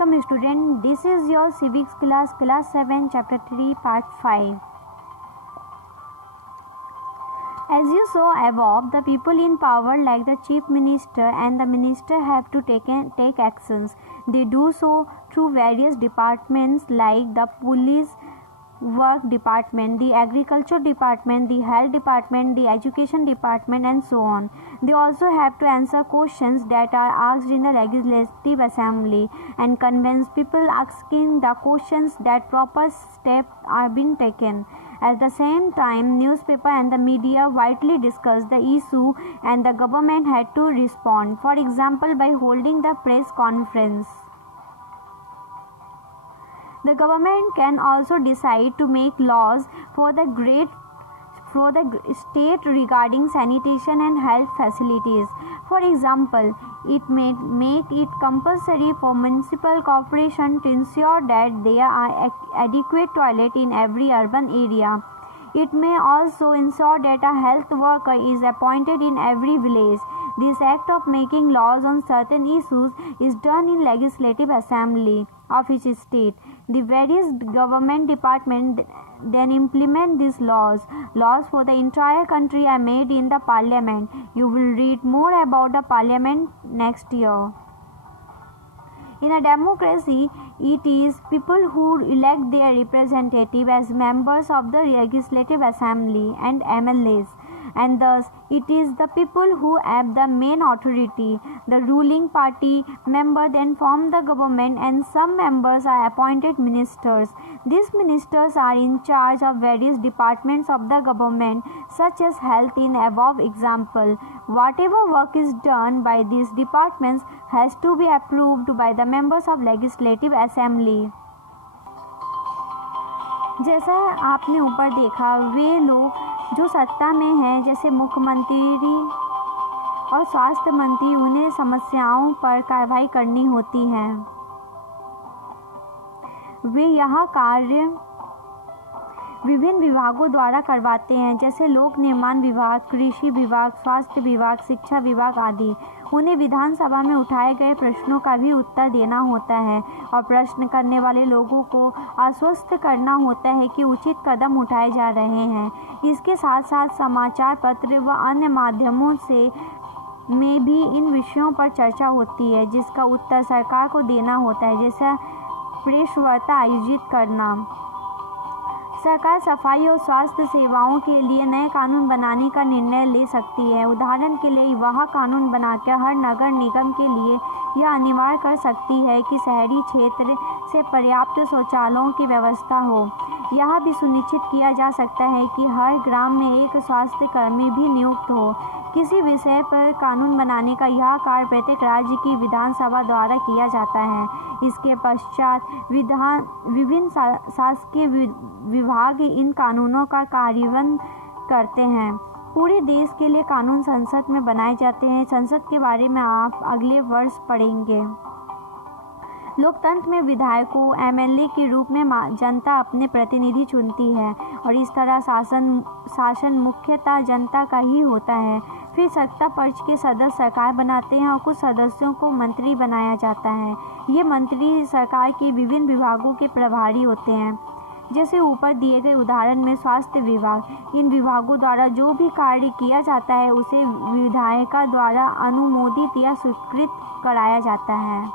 Welcome student, this is your civics class 7 chapter 3 part 5. As you saw above, the people in power like the chief minister and the minister have to take actions. They do so through various departments like the police work department, the agriculture department, the health department, the education department, and so on. They also have to answer questions that are asked in the legislative assembly and convince people asking the questions that proper steps are being taken. At the same time, newspaper and the media widely discuss the issue and the government had to respond, for example by holding the press conference. The government can also decide to make laws for the state regarding sanitation and health facilities. For example, it may make it compulsory for municipal corporations to ensure that there are adequate toilets in every urban area. It may also ensure that a health worker is appointed in every village. This act of making laws on certain issues is done in legislative assembly of each state. The various government departments then implement these laws. Laws for the entire country are made in the parliament. You will read more about the parliament next year. In a democracy, it is people who elect their representative as members of the legislative assembly and MLAs, and thus it is the people who have the main authority. The ruling party members then form the government and some members are appointed ministers. These ministers are in charge of various departments of the government such as health in above example. Whatever work is done by these departments has to be approved by the members of legislative assembly. जैसा आपने ऊपर देखा, वे लोग जो सत्ता में हैं जैसे मुख्यमंत्री और स्वास्थ्य मंत्री, उन्हें समस्याओं पर कार्रवाई करनी होती है। वे यह कार्य विभिन्न विभागों द्वारा करवाते हैं जैसे लोक निर्माण विभाग, कृषि विभाग, स्वास्थ्य विभाग, शिक्षा विभाग आदि। उन्हें विधानसभा में उठाए गए प्रश्नों का भी उत्तर देना होता है और प्रश्न करने वाले लोगों को आश्वस्त करना होता है कि उचित कदम उठाए जा रहे हैं। इसके साथ साथ समाचार पत्र व अन्य माध्यमों से में भी इन विषयों पर चर्चा होती है जिसका उत्तर सरकार को देना होता है, जैसा प्रेस वार्ता आयोजित करना। सरकार सफाई और स्वास्थ्य सेवाओं के लिए नए कानून बनाने का निर्णय ले सकती है। उदाहरण के लिए वह कानून बनाकर हर नगर निगम के लिए यह अनिवार्य कर सकती है कि शहरी क्षेत्र से पर्याप्त शौचालयों की व्यवस्था हो। यह भी सुनिश्चित किया जा सकता है कि हर ग्राम में एक स्वास्थ्य कर्मी भी नियुक्त हो। किसी विषय पर कानून बनाने का यह कार्य प्रत्येक राज्य की विधानसभा द्वारा किया जाता है। इसके पश्चात विभिन्न शासकीय विभाग इन कानूनों का कार्यान्वयन करते हैं। पूरे देश के लिए कानून संसद में बनाए जाते हैं। संसद के बारे में आप अगले वर्ष पढ़ेंगे। लोकतंत्र में विधायकों एमएलए के रूप में जनता अपने प्रतिनिधि चुनती है और इस तरह शासन मुख्यतः जनता का ही होता है। फिर सत्ता पक्ष के सदस्य सरकार बनाते हैं और कुछ सदस्यों को मंत्री बनाया जाता है। ये मंत्री सरकार के विभिन्न विभागों के प्रभारी होते हैं। जैसे ऊपर दिए गए उदाहरण में स्वास्थ्य विभाग, इन विभागों द्वारा जो भी कार्य किया जाता है उसे विधायक द्वारा अनुमोदित या स्वीकृत कराया जाता है।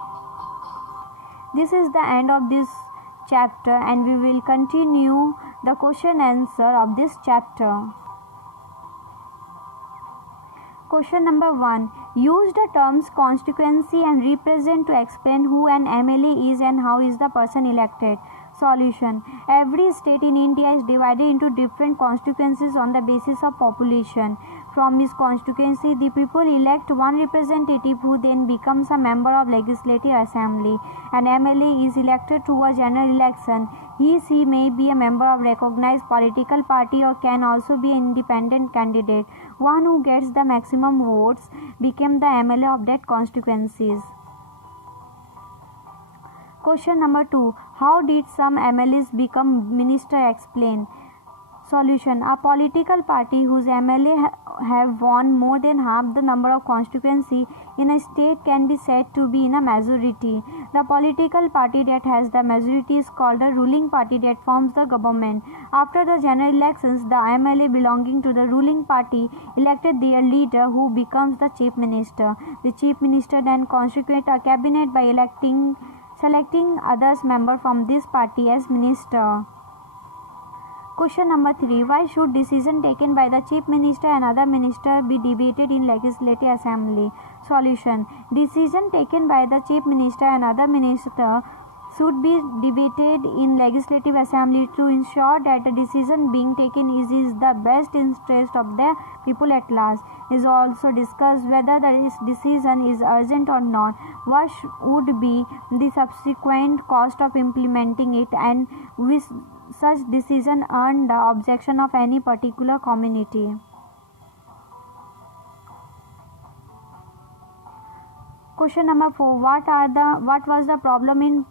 This is the end of this chapter and we will continue the question answer of this chapter. Question number 1. Use the terms constituency and represent to explain who an MLA is and how is the person elected. Solution. Every state in India is divided into different constituencies on the basis of population. From his constituency, the people elect one representative who then becomes a member of Legislative Assembly. An MLA is elected through a general election. She may be a member of recognized political party or can also be an independent candidate. One who gets the maximum votes becomes the MLA of that constituencies. Question number 2. How did some MLAs become minister? Explain. Solution: a political party whose MLA have won more than half the number of constituency in a state can be said to be in a majority. The political party that has the majority is called the ruling party that forms the government. After the general elections, the MLA belonging to the ruling party elected their leader, who becomes the chief minister. The chief minister then constitutes a cabinet by selecting others member from this party as minister. Question number 3. Why should decision taken by the chief minister and other minister be debated in legislative assembly? Solution: decision taken by the chief minister and other minister should be debated in legislative assembly to ensure that the decision being taken is the best interest of the people at large. It is also discussed whether this decision is urgent or not, what would be the subsequent cost of implementing it, and which such decision earn the objection of any particular community. Question number 4. What was the problem in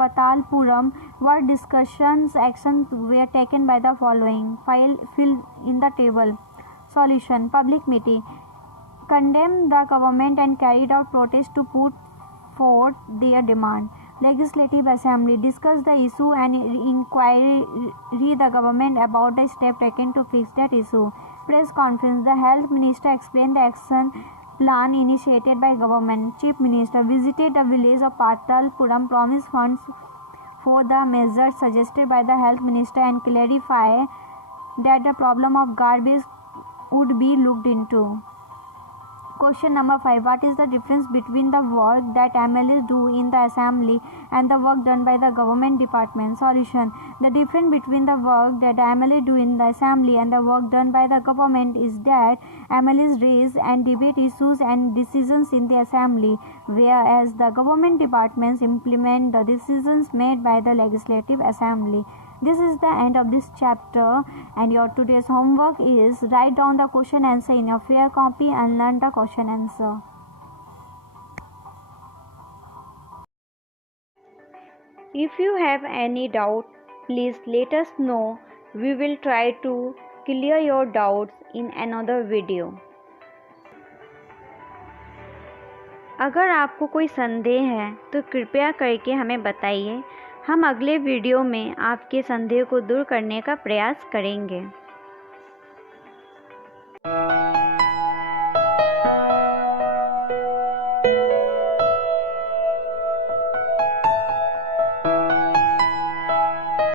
Patalpuram? What discussions actions were taken by the following? Fill in the table. Solution: public meeting condemned the government and carried out protests to put forth their demand. Legislative Assembly discussed the issue and inquiry the government about the step taken to fix that issue. Press conference: the health minister explained the action plan initiated by government. Chief minister visited the village of Patalpuram, promised funds for the measures suggested by the health minister, and clarified that the problem of garbage would be looked into. Question number 5. What is the difference between the work that MLAs do in the assembly and the work done by the government department? Solution: the difference between the work that the MLA do in the assembly and the work done by the government is that MLAs raise and debate issues and decisions in the assembly, whereas the government departments implement the decisions made by the legislative assembly. This is the end of this chapter, and your today's homework is write down the question answer in your fair copy and learn the question answer. If you have any doubt, please let us know. We will try to clear your doubts in another video. अगर आपको कोई संदेह है तो कृपया करके हमें बताइए। हम अगले वीडियो में आपके संदेह को दूर करने का प्रयास करेंगे।